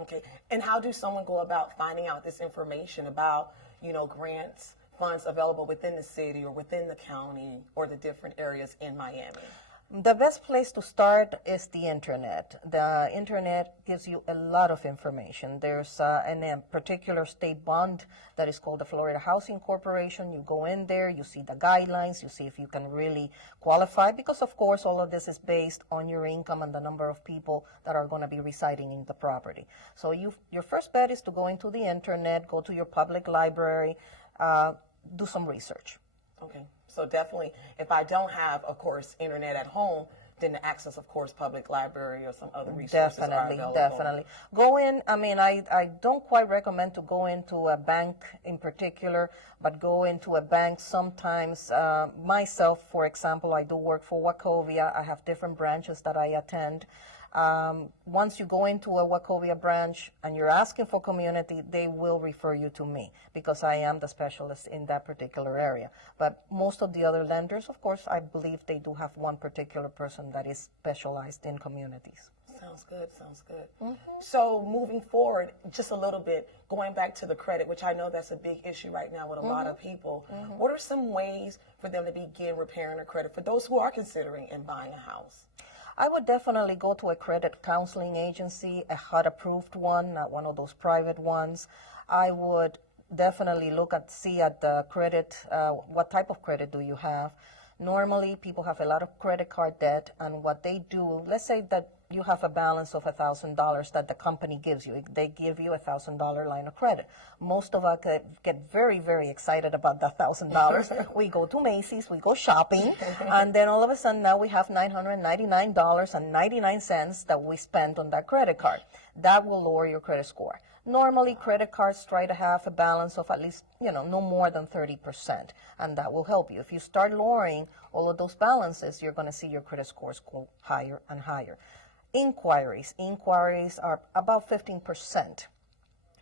Okay. And how do someone go about finding out this information about, grants, funds available within the city or within the county or the different areas in Miami? The best place to start is the internet. The internet gives you a lot of information. There's a particular state bond that is called the Florida Housing Corporation. You go in there, you see the guidelines, you see if you can really qualify, because of course all of this is based on your income and the number of people that are going to be residing in the property. So your first bet is to go into the internet, go to your public library, do some research. Okay. So definitely, if I don't have, of course, internet at home, then the access, of course, public library or some other resources are available. Definitely. Go in, I don't quite recommend to go into a bank in particular, but go into a bank sometimes. Myself, for example, I do work for Wachovia. I have different branches that I attend. Once you go into a Wachovia branch and you're asking for community, they will refer you to me because I am the specialist in that particular area. But most of the other lenders, of course, I believe they do have one particular person that is specialized in communities. Sounds good, sounds good. Mm-hmm. So moving forward, just a little bit, going back to the credit, which I know that's a big issue right now with a lot of people. Mm-hmm. What are some ways for them to begin repairing their credit for those who are considering and buying a house? I would definitely go to a credit counseling agency, a HUD-approved one, not one of those private ones. I would definitely see at the credit, what type of credit do you have. Normally, people have a lot of credit card debt, and what they do, let's say that you have a balance of $1,000 that the company gives you. They give you $1,000 line of credit. Most of us get very, very excited about that $1,000. We go to Macy's, we go shopping, and then all of a sudden now we have $999.99 that we spent on that credit card. That will lower your credit score. Normally, credit cards try to have a balance of at least, no more than 30%, and that will help you. If you start lowering all of those balances, you're going to see your credit scores go higher and higher. Inquiries are about 15%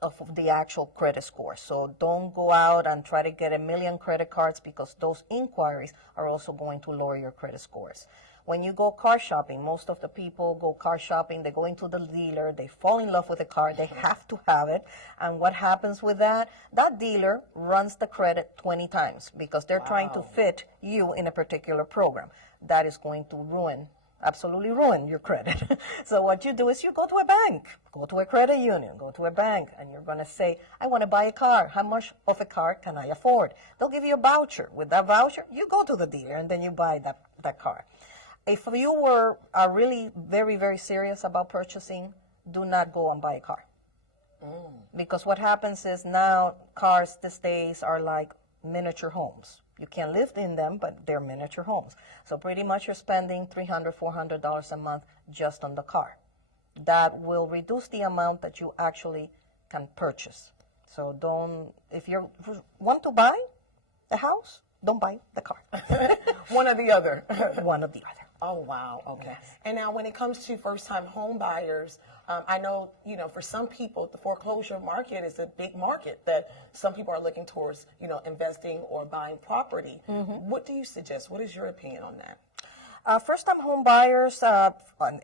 of the actual credit score. So don't go out and try to get a million credit cards because those inquiries are also going to lower your credit scores. When you go car shopping, most of the people go car shopping, they go into the dealer, they fall in love with the car, they have to have it. And what happens with that? That dealer runs the credit 20 times because they're trying to fit you in a particular program. That is going to absolutely ruin your credit. So what you do is you go to a bank, go to a credit union, go to a bank, and you're going to say, I want to buy a car. How much of a car can I afford? They'll give you a voucher. With that voucher, you go to the dealer, and then you buy that car. If you are really very, very serious about purchasing, do not go and buy a car. Because what happens is now cars these days are like miniature homes. You can live in them, but they're miniature homes. So pretty much you're spending $300, $400 a month just on the car. That will reduce the amount that you actually can purchase. So if you want to buy a house, don't buy the car. One or the other. One or the other. Oh, wow. Okay. Yes. And now when it comes to first-time home buyers, I know, for some people, the foreclosure market is a big market that some people are looking towards, investing or buying property. Mm-hmm. What do you suggest? What is your opinion on that? First-time home buyers,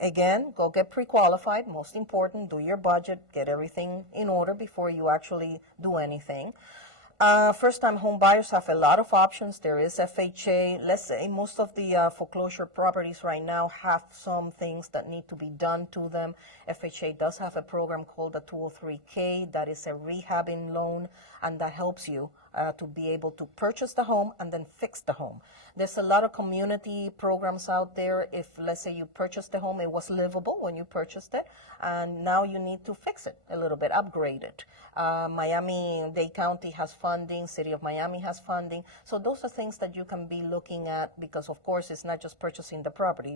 again, go get pre-qualified. Most important, do your budget, get everything in order before you actually do anything. First-time home buyers have a lot of options. There is FHA. Let's say most of the foreclosure properties right now have some things that need to be done to them. FHA does have a program called the 203K that is a rehabbing loan, and that helps you to be able to purchase the home and then fix the home. There's a lot of community programs out there. If, let's say, you purchased the home, it was livable when you purchased it, and now you need to fix it a little bit, upgrade it. Miami-Dade County has funding, City of Miami has funding. So those are things that you can be looking at because, of course, it's not just purchasing the property.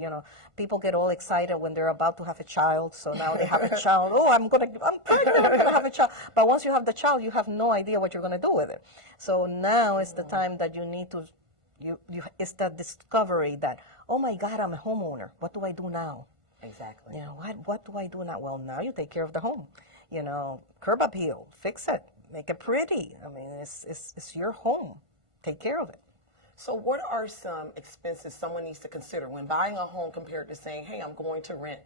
People get all excited when they're about to have a child, so now they have a child. Oh, I'm pregnant, I'm going to have a child. But once you have the child, you have no idea what you're going to do with it. So now is the time that you need to it's the discovery that, oh my God, I'm a homeowner. What do I do now? Exactly. What do I do now? Well, now you take care of the home. Curb appeal, fix it, make it pretty. It's your home. Take care of it. So what are some expenses someone needs to consider when buying a home compared to saying, hey, I'm going to rent?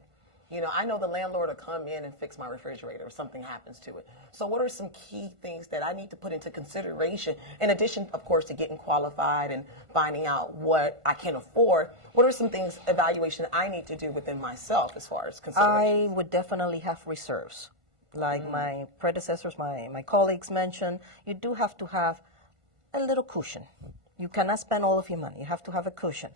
You know, I know the landlord will come in and fix my refrigerator if something happens to it. So what are some key things that I need to put into consideration, in addition, of course, to getting qualified and finding out what I can afford? What are some things, evaluation I need to do within myself as far as considerations? I would definitely have reserves. Like my predecessors, my colleagues mentioned, you do have to have a little cushion. You cannot spend all of your money. You have to have a cushion.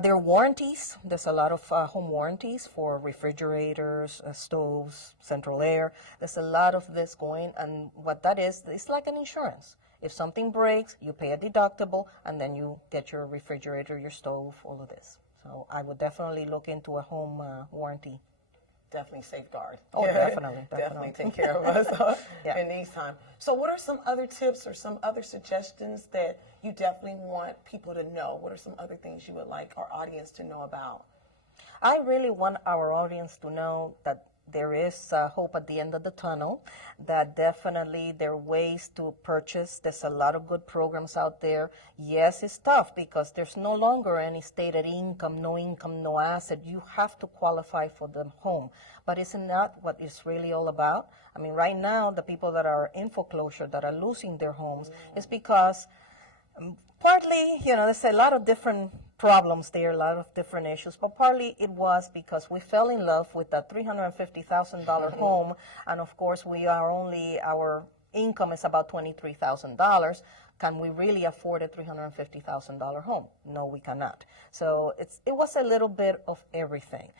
There are warranties. There's a lot of home warranties for refrigerators, stoves, central air. There's a lot of this going, and what that is, it's like an insurance. If something breaks, you pay a deductible, and then you get your refrigerator, your stove, all of this. So I would definitely look into a home warranty. Definitely safeguard. Oh, definitely. Definitely take care of us in these times. So what are some other tips or some other suggestions that you definitely want people to know? What are some other things you would like our audience to know about? I really want our audience to know that there is hope at the end of the tunnel, that definitely there are ways to purchase. There's a lot of good programs out there. Yes, it's tough because there's no longer any stated income, no asset. You have to qualify for the home. But isn't that what it's really all about? I mean, right now, the people that are in foreclosure, that are losing their homes, is because partly, you know, there's a lot of different problems there, a lot of different issues, but partly it was because we fell in love with that $350,000 home, and of course our income is about $23,000. Can we really afford a $350,000 home? No, we cannot. So it was a little bit of everything.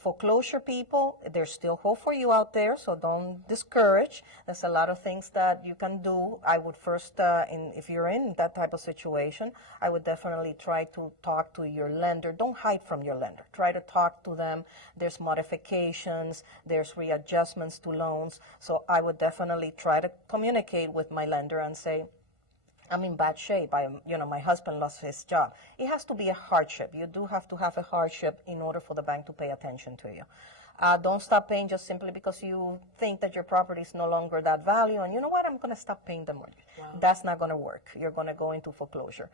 Foreclosure people, there's still hope for you out there, so don't discourage. There's a lot of things that you can do. I would first, if you're in that type of situation, I would definitely try to talk to your lender. Don't hide from your lender. Try to talk to them. There's modifications, there's readjustments to loans. So I would definitely try to communicate with my lender and say, I'm in bad shape. My husband lost his job. It has to be a hardship. You do have to have a hardship in order for the bank to pay attention to you. Don't stop paying just simply because you think that your property is no longer that value. And you know what? I'm going to stop paying the mortgage. Wow. That's not going to work. You're going to go into foreclosure.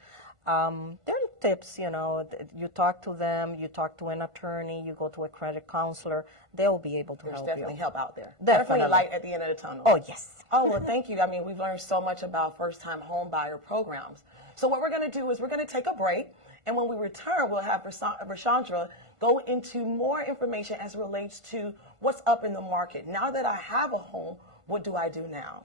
There are tips, you talk to them, you talk to an attorney, you go to a credit counselor. They'll be able to help you. There's definitely help out there. Definitely a light at the end of the tunnel. Oh, yes. Oh, well, thank you. I mean, we've learned so much about first-time home buyer programs. So what we're going to do is we're going to take a break, and when we return, we'll have Rashandra go into more information as it relates to what's up in the market. Now that I have a home, what do I do now?